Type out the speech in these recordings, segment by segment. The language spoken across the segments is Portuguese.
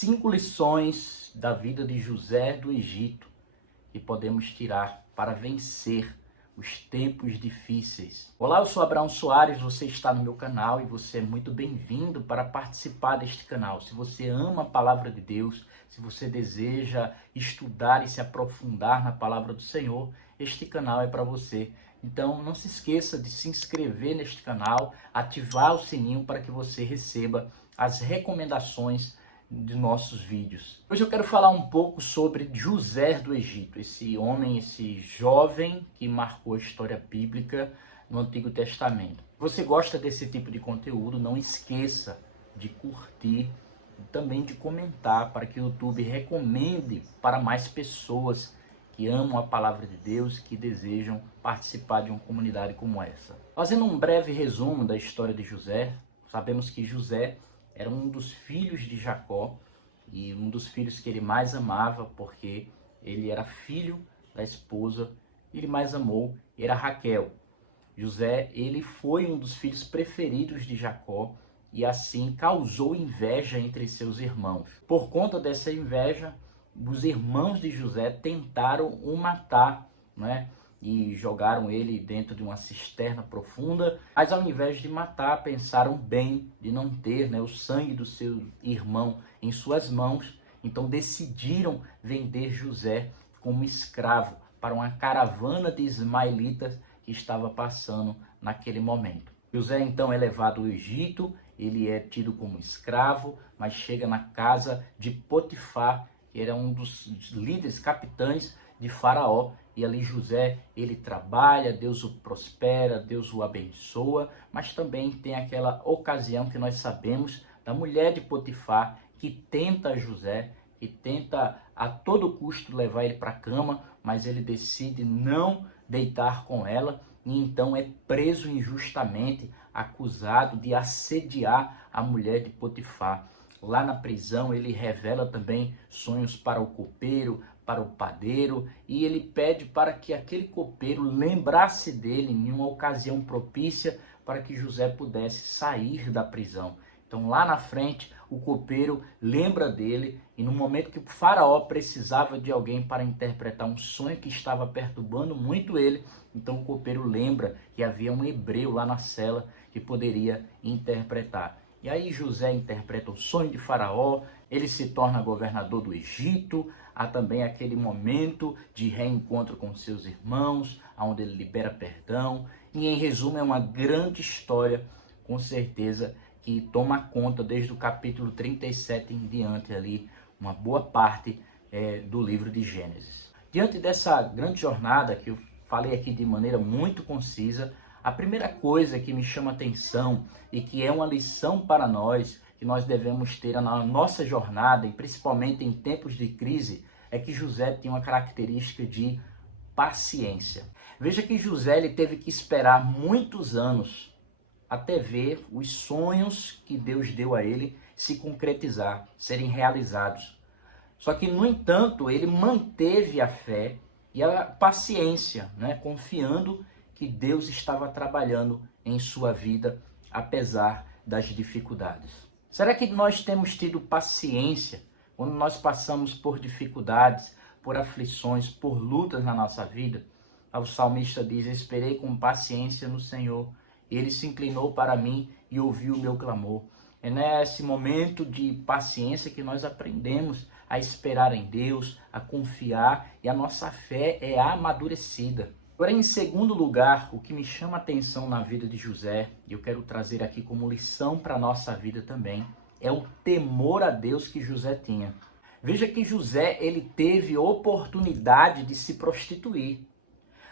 5 lições da vida de José do Egito que podemos tirar para vencer os tempos difíceis. Olá, eu sou Abraão Soares, você está no meu canal e você é muito bem-vindo para participar deste canal. Se você ama a palavra de Deus, se você deseja estudar e se aprofundar na palavra do Senhor, este canal é para você. Então não se esqueça de se inscrever neste canal, ativar o sininho para que você receba as recomendações de nossos vídeos. Hoje eu quero falar um pouco sobre José do Egito, esse homem, esse jovem que marcou a história bíblica no Antigo Testamento. Se você gosta desse tipo de conteúdo, não esqueça de curtir e também de comentar para que o YouTube recomende para mais pessoas que amam a palavra de Deus e que desejam participar de uma comunidade como essa. Fazendo um breve resumo da história de José, sabemos que José era um dos filhos de Jacó e um dos filhos que ele mais amava, porque ele era filho da esposa que ele mais amou, era Raquel. José, ele foi um dos filhos preferidos de Jacó e assim causou inveja entre seus irmãos. Por conta dessa inveja, os irmãos de José tentaram o matar, né? E jogaram ele dentro de uma cisterna profunda, mas ao invés de matar, pensaram bem de não ter, né, o sangue do seu irmão em suas mãos, então decidiram vender José como escravo para uma caravana de ismaelitas que estava passando naquele momento. José então é levado ao Egito, ele é tido como escravo, mas chega na casa de Potifar, que era um dos líderes, capitães de Faraó, e ali José, ele trabalha, Deus o prospera, Deus o abençoa, mas também tem aquela ocasião que nós sabemos da mulher de Potifar que tenta José, que tenta a todo custo levar ele para a cama, mas ele decide não deitar com ela e então é preso injustamente, acusado de assediar a mulher de Potifar. Lá na prisão ele revela também sonhos para o copeiro, para o padeiro, e ele pede para que aquele copeiro lembrasse dele em uma ocasião propícia para que José pudesse sair da prisão. Então lá na frente o copeiro lembra dele e no momento que o faraó precisava de alguém para interpretar um sonho que estava perturbando muito ele, então o copeiro lembra que havia um hebreu lá na cela que poderia interpretar. E aí José interpreta o sonho de Faraó, ele se torna governador do Egito, há também aquele momento de reencontro com seus irmãos, onde ele libera perdão, e em resumo é uma grande história, com certeza, que toma conta desde o capítulo 37 em diante ali, uma boa parte do livro de Gênesis. Diante dessa grande jornada que eu falei aqui de maneira muito concisa, a primeira coisa que me chama atenção e que é uma lição para nós, que nós devemos ter na nossa jornada, e principalmente em tempos de crise, é que José tinha uma característica de paciência. Veja que José ele teve que esperar muitos anos até ver os sonhos que Deus deu a ele se concretizar, serem realizados. Só que, no entanto, ele manteve a fé e a paciência, né, confiando que Deus estava trabalhando em sua vida, apesar das dificuldades. Será que nós temos tido paciência quando nós passamos por dificuldades, por aflições, por lutas na nossa vida? O salmista diz: esperei com paciência no Senhor, ele se inclinou para mim e ouviu o meu clamor. É nesse momento de paciência que nós aprendemos a esperar em Deus, a confiar, e a nossa fé é amadurecida. Agora, em segundo lugar, o que me chama a atenção na vida de José, e eu quero trazer aqui como lição para a nossa vida também, é o temor a Deus que José tinha. Veja que José, ele teve oportunidade de se prostituir,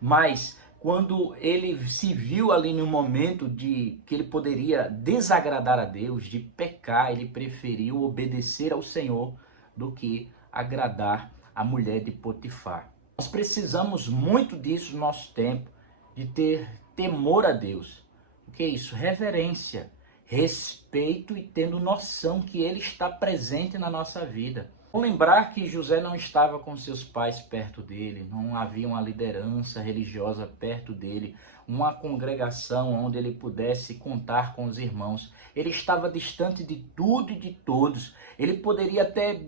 mas quando ele se viu ali no momento de que ele poderia desagradar a Deus, de pecar, ele preferiu obedecer ao Senhor do que agradar a mulher de Potifar. Nós precisamos muito disso no nosso tempo, de ter temor a Deus. O que é isso? Reverência. respeito e tendo noção que ele está presente na nossa vida. Vamos lembrar que José não estava com seus pais perto dele, não havia uma liderança religiosa perto dele, uma congregação onde ele pudesse contar com os irmãos. Ele estava distante de tudo e de todos. Ele poderia até,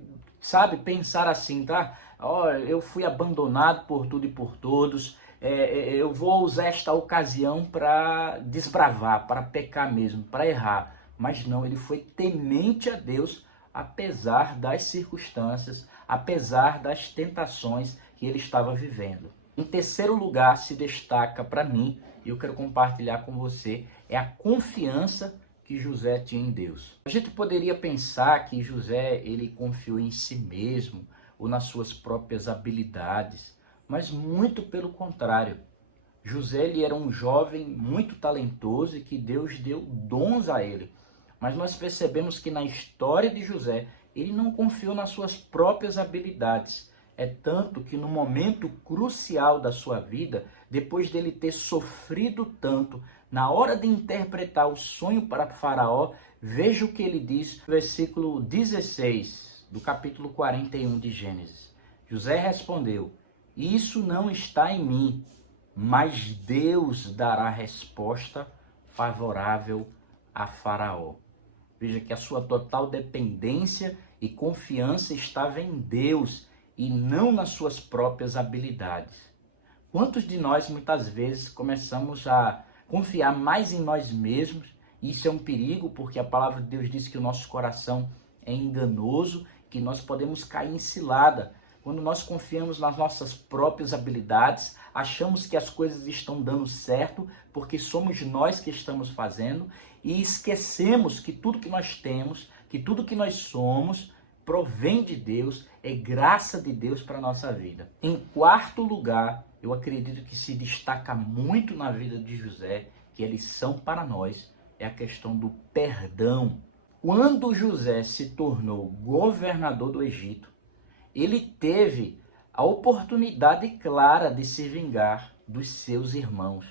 pensar assim, tá? Eu fui abandonado por tudo e por todos. Eu vou usar esta ocasião para desbravar, para pecar mesmo, para errar. Mas não, ele foi temente a Deus, apesar das circunstâncias, apesar das tentações que ele estava vivendo. Em terceiro lugar, se destaca para mim, e eu quero compartilhar com você, é a confiança que José tinha em Deus. A gente poderia pensar que José, ele confiou em si mesmo ou nas suas próprias habilidades, mas muito pelo contrário. José, ele era um jovem muito talentoso e que Deus deu dons a ele. Mas nós percebemos que na história de José, ele não confiou nas suas próprias habilidades. É tanto que no momento crucial da sua vida, depois dele ter sofrido tanto, na hora de interpretar o sonho para Faraó, veja o que ele diz no versículo 16 do capítulo 41 de Gênesis. José respondeu: isso não está em mim, mas Deus dará resposta favorável a Faraó. Veja que a sua total dependência e confiança estava em Deus e não nas suas próprias habilidades. Quantos de nós muitas vezes começamos a confiar mais em nós mesmos? E isso é um perigo, porque a palavra de Deus diz que o nosso coração é enganoso, que nós podemos cair em cilada. Quando nós confiamos nas nossas próprias habilidades, achamos que as coisas estão dando certo, porque somos nós que estamos fazendo, e esquecemos que tudo que nós temos, que tudo que nós somos, provém de Deus, é graça de Deus para a nossa vida. Em quarto lugar, eu acredito que se destaca muito na vida de José, que é lição para nós, é a questão do perdão. Quando José se tornou governador do Egito, ele teve a oportunidade clara de se vingar dos seus irmãos,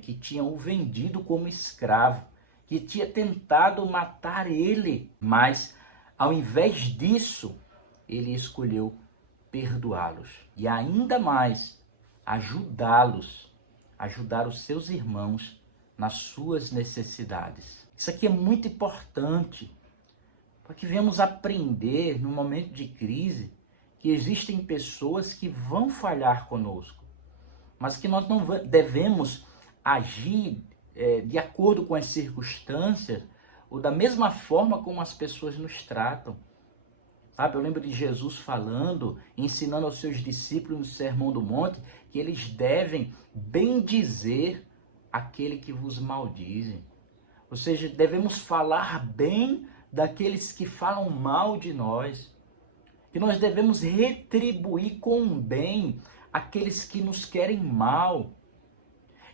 que tinham o vendido como escravo, que tinha tentado matar ele, mas ao invés disso, ele escolheu perdoá-los e ainda mais ajudá-los, ajudar os seus irmãos nas suas necessidades. Isso aqui é muito importante, para que venhamos aprender no momento de crise que existem pessoas que vão falhar conosco, mas que nós não devemos agir de acordo com as circunstâncias ou da mesma forma como as pessoas nos tratam. Eu lembro de Jesus falando, ensinando aos seus discípulos no Sermão do Monte, que eles devem bendizer aquele que vos maldize. Ou seja, devemos falar bem daqueles que falam mal de nós. Que nós devemos retribuir com bem aqueles que nos querem mal.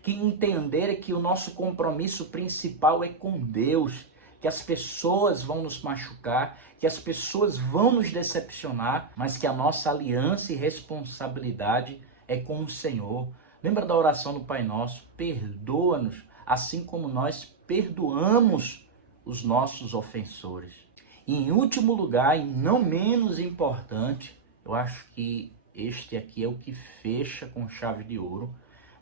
Que entender que o nosso compromisso principal é com Deus. Que as pessoas vão nos machucar, que as pessoas vão nos decepcionar, mas que a nossa aliança e responsabilidade é com o Senhor. Lembra da oração do Pai Nosso? Perdoa-nos, assim como nós perdoamos os nossos ofensores. E em último lugar, e não menos importante, eu acho que este aqui é o que fecha com chave de ouro,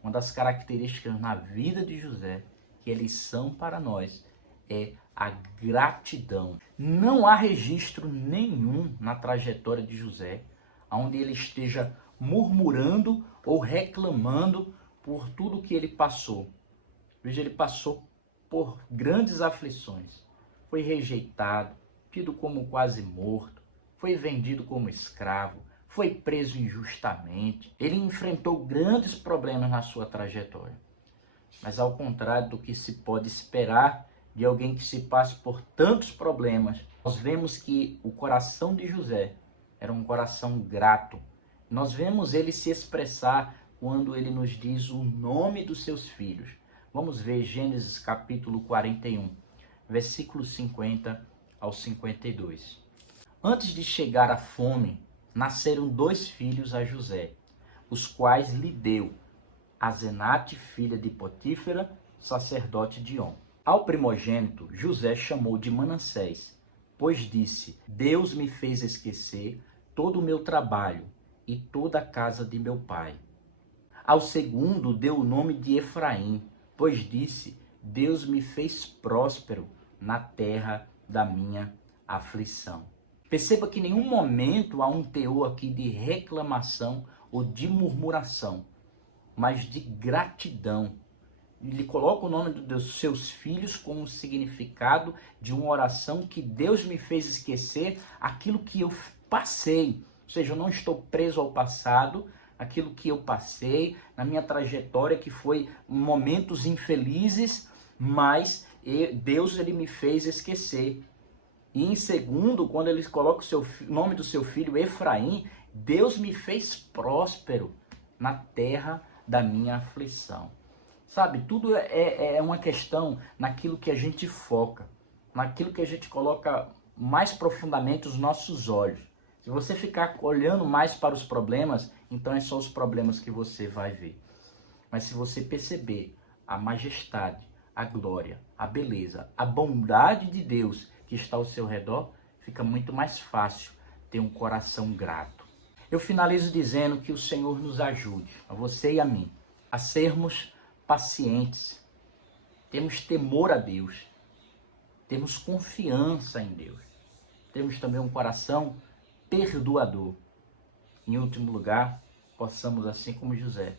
uma das características na vida de José, que é lição para nós, é a gratidão. Não há registro nenhum na trajetória de José onde ele esteja murmurando ou reclamando por tudo que ele passou. Veja, ele passou por grandes aflições. Foi rejeitado, tido como quase morto, foi vendido como escravo, foi preso injustamente. Ele enfrentou grandes problemas na sua trajetória. Mas ao contrário do que se pode esperar de alguém que se passe por tantos problemas, nós vemos que o coração de José era um coração grato. Nós vemos ele se expressar quando ele nos diz o nome dos seus filhos. Vamos ver Gênesis capítulo 41, versículo 50 ao 52. Antes de chegar a fome, nasceram 2 filhos a José, os quais lhe deu Asenate, filha de Potífera, sacerdote de On. Ao primogênito, José chamou de Manassés, pois disse: Deus me fez esquecer todo o meu trabalho e toda a casa de meu pai. Ao segundo, deu o nome de Efraim, pois disse: Deus me fez próspero na terra da minha aflição. Perceba que em nenhum momento há um teor aqui de reclamação ou de murmuração, mas de gratidão. Ele coloca o nome dos seus filhos com o significado de uma oração que Deus me fez esquecer aquilo que eu passei. Ou seja, eu não estou preso ao passado, aquilo que eu passei na minha trajetória, que foi momentos infelizes, mas Deus ele me fez esquecer. E em segundo, quando ele coloca o nome do seu filho Efraim, Deus me fez próspero na terra da minha aflição. Sabe, tudo é uma questão naquilo que a gente foca, naquilo que a gente coloca mais profundamente os nossos olhos. Se você ficar olhando mais para os problemas, então é só os problemas que você vai ver. Mas se você perceber a majestade, a glória, a beleza, a bondade de Deus que está ao seu redor, fica muito mais fácil ter um coração grato. Eu finalizo dizendo que o Senhor nos ajude, a você e a mim, a sermos pacientes, temos temor a Deus, temos confiança em Deus, temos também um coração perdoador. Em último lugar, possamos, assim como José,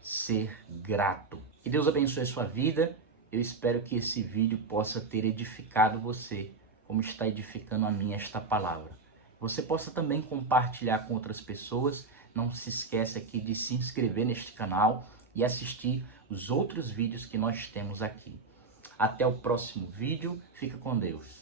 ser grato. Que Deus abençoe a sua vida. Eu espero que esse vídeo possa ter edificado você, como está edificando a mim esta palavra. Você possa também compartilhar com outras pessoas. Não se esqueça aqui de se inscrever neste canal e assistir os outros vídeos que nós temos aqui. Até o próximo vídeo. Fica com Deus.